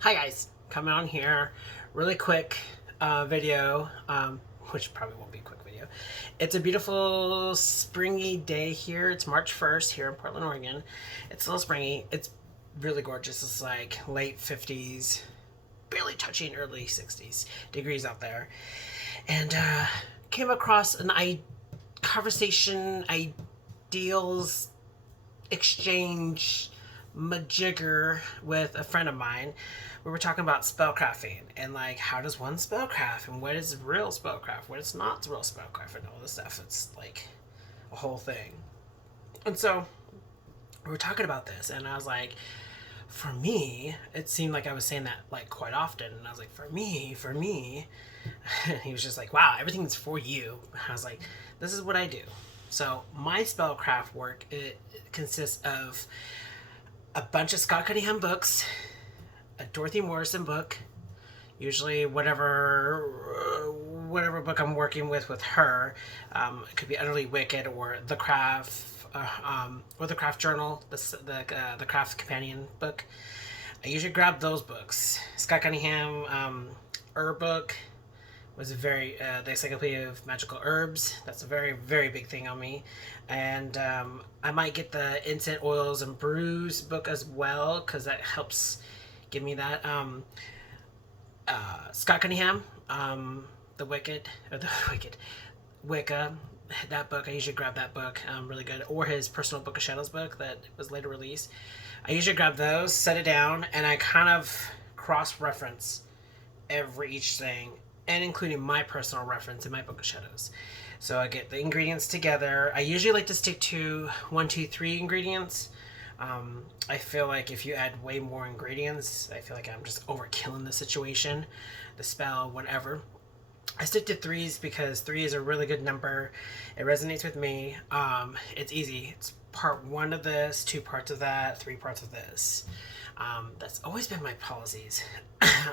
Hi guys, coming on here, really quick video, which probably won't be a quick video. It's a beautiful springy day here. It's March 1st here in Portland, Oregon. It's a little springy. It's really gorgeous. It's like late 50s, barely touching early 60s degrees out there. And came across an conversation, ideals, exchange majigger with a friend of mine. We were talking about spellcrafting and like how does one spellcraft and what is real spellcraft, what is not real spellcraft, and all this stuff. It's like a whole thing. And so we were talking about this, and I was like, for me, it seemed like I was saying that like quite often, and I was like, for me, and he was just like, wow, everything's for you. I was like, this is what I do. So my spellcraft work, it consists of a bunch of Scott Cunningham books, a Dorothy Morrison book, usually whatever book I'm working with her. It could be Utterly Wicked or The Craft, or the Craft Journal, the Craft Companion book. I usually grab those books. Scott Cunningham, herb book was a very the Encyclopedia of Magical Herbs. That's a very very big thing on me, and I might get the Incense Oils and Brews book as well because that helps give me that. Scott Cunningham, the Wicked or the Wicked Wicca. That book, I usually grab that book, really good, or his Personal Book of Shadows book that was later released. I usually grab those, set it down, and I kind of cross reference each thing, and including my personal reference in my Book of Shadows. So I get the ingredients together. I usually like to stick to 1, 2, 3 ingredients. I feel like if you add way more ingredients, I feel like I'm just overkilling the situation, the spell, whatever. I stick to threes because three is a really good number. It resonates with me. It's easy. It's part one of this, 2 parts of that, 3 parts of this. That's always been my policies.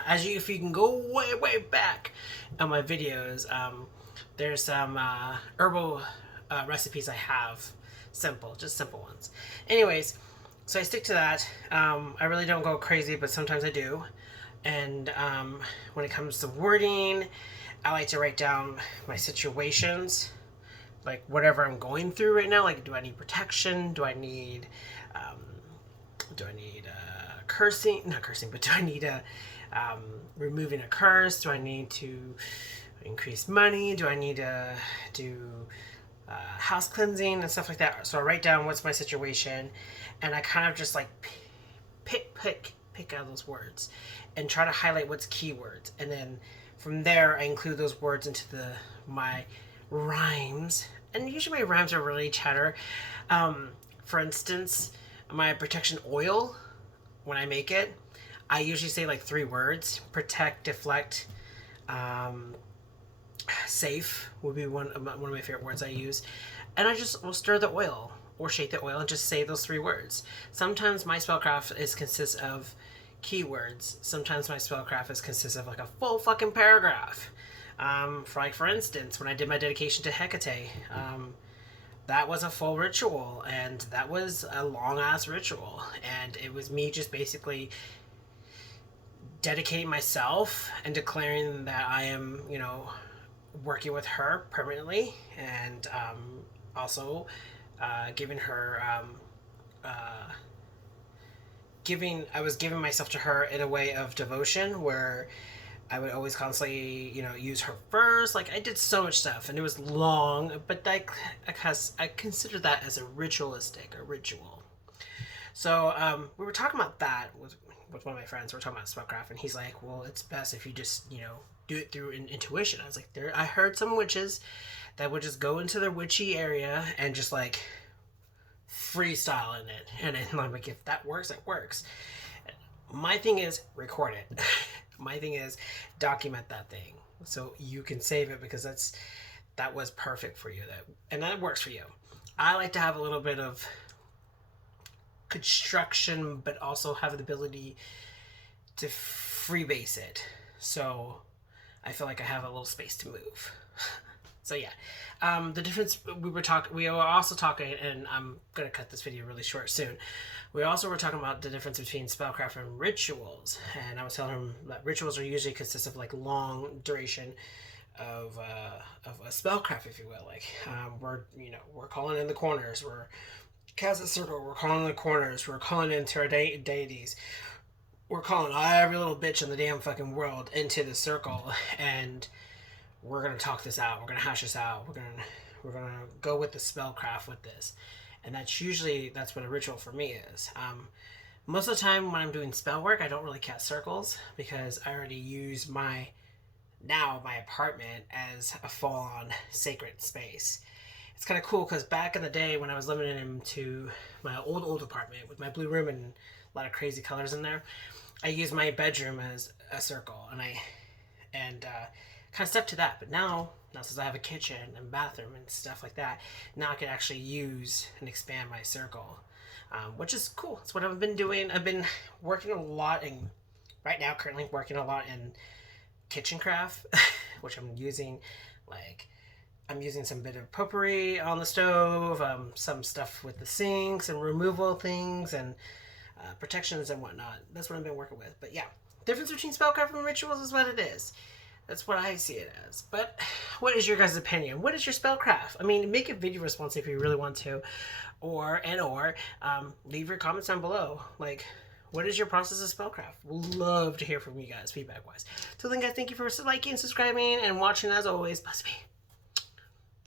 If you can go way, way back on my videos, there's some herbal recipes I have. Just simple ones. Anyways, so I stick to that. I really don't go crazy, but sometimes I do. And when it comes to wording, I like to write down my situations, like whatever I'm going through right now. Like, do I need protection? Um, do I need cursing? Not cursing, but do I need removing a curse? Do I need to increase money? Do I need to do house cleansing and stuff like that? So I write down what's my situation, and I kind of just like pick out those words and try to highlight what's keywords, and then from there I include those words into my rhymes. And usually my rhymes are really chatter. For instance, my protection oil, when I make it, I usually say like 3 words: protect, deflect, um, safe would be one of my favorite words I use. And I just will stir the oil or shake the oil and just say those 3 words. Sometimes my spellcraft consists of keywords. Sometimes my spellcraft consists of like a full fucking paragraph. For instance, when I did my dedication to Hecate, that was a full ritual, and that was a long ass ritual, and it was me just basically dedicating myself and declaring that I am, working with her permanently, and also giving her I was giving myself to her in a way of devotion where I would always constantly, use her first. Like, I did so much stuff, and it was long, but I consider that as a ritual. So we were talking about that with one of my friends. We were talking about spellcraft, and he's like, "Well, it's best if you just, do it through intuition." I was like, I heard some witches that would just go into their witchy area and just like freestyle in it, and then I'm like, if that works, it works. My thing is record it. My thing is document that thing so you can save it, because that was perfect for you, and that works for you. I like to have a little bit of construction, but also have the ability to freebase it, so I feel like I have a little space to move. So yeah, the difference we were also talking, and I'm gonna cut this video really short soon. We also were talking about the difference between spellcraft and rituals, and I was telling him that rituals are usually consist of like long duration of a spellcraft, if you will. Like we're calling in the corners, we're cast a circle, we're calling in the corners, we're calling into our deities, we're calling every little bitch in the damn fucking world into the circle, and we're gonna talk this out. We're gonna hash this out. We're gonna go with the spellcraft with this, and that's what a ritual for me is. Most of the time when I'm doing spell work, I don't really cast circles because I already use my apartment as a full-on sacred space. It's kind of cool because back in the day when I was living into my old apartment with my blue room and a lot of crazy colors in there, I used my bedroom as a circle, and kind of stuck to that. But now since I have a kitchen and bathroom and stuff like that, now I can actually use and expand my circle, which is cool. It's what I've been doing. I've been working a lot currently working a lot in kitchen craft, which I'm using some bit of potpourri on the stove, some stuff with the sinks and removal things and protections and whatnot. That's what I've been working with. But yeah, difference between spellcraft and rituals is what it is. That's what I see it as. But what is your guys' opinion? What is your spellcraft? I mean, make a video response if you really want to, or leave your comments down below. Like, what is your process of spellcraft? We'll love to hear from you guys, feedback-wise. So then, guys, thank you for liking, subscribing, and watching as always. Bless me.